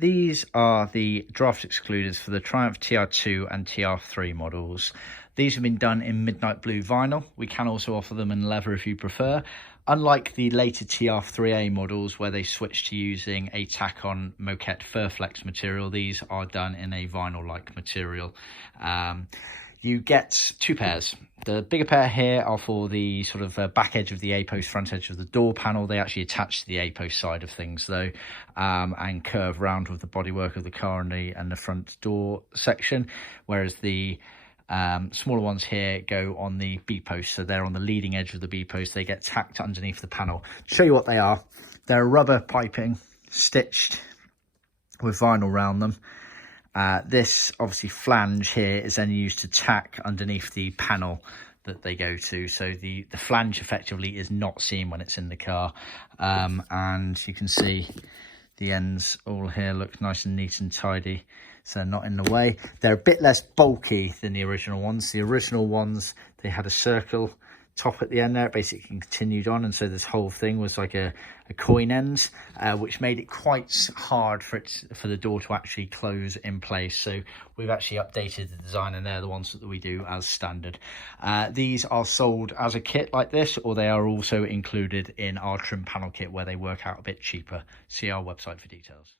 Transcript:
These are the draught excluders for the Triumph TR2 and TR3 models. These have been done in midnight blue vinyl. We can also offer them in leather if you prefer. Unlike the later TR3A models where they switched to using a tack-on moquette Furflex material, these are done in a vinyl-like material. You get two pairs. The bigger pair here are for the sort of back edge of the A-post, front edge of the door panel. They actually attach to the A-post side of things though, and curve round with the bodywork of the car and the front door section, whereas the smaller ones here go on the B-post, so they're on the leading edge of the B-post. They get tacked underneath the panel. To show you what they are, they're rubber piping stitched with vinyl around them. This obviously flange here is then used to tack underneath the panel that they go to, so the flange effectively is not seen when it's in the car, and you can see the ends all here look nice and neat and tidy, so not in the way. They're a bit less bulky than the original ones. The original ones, they had a circle top at the end there. It basically continued on, and so this whole thing was like a coin end, which made it quite hard for the door to actually close in place. So we've actually updated the design, and they're the ones that we do as standard. These are sold as a kit like this, or they are also included in our trim panel kit where they work out a bit cheaper. See our website for details.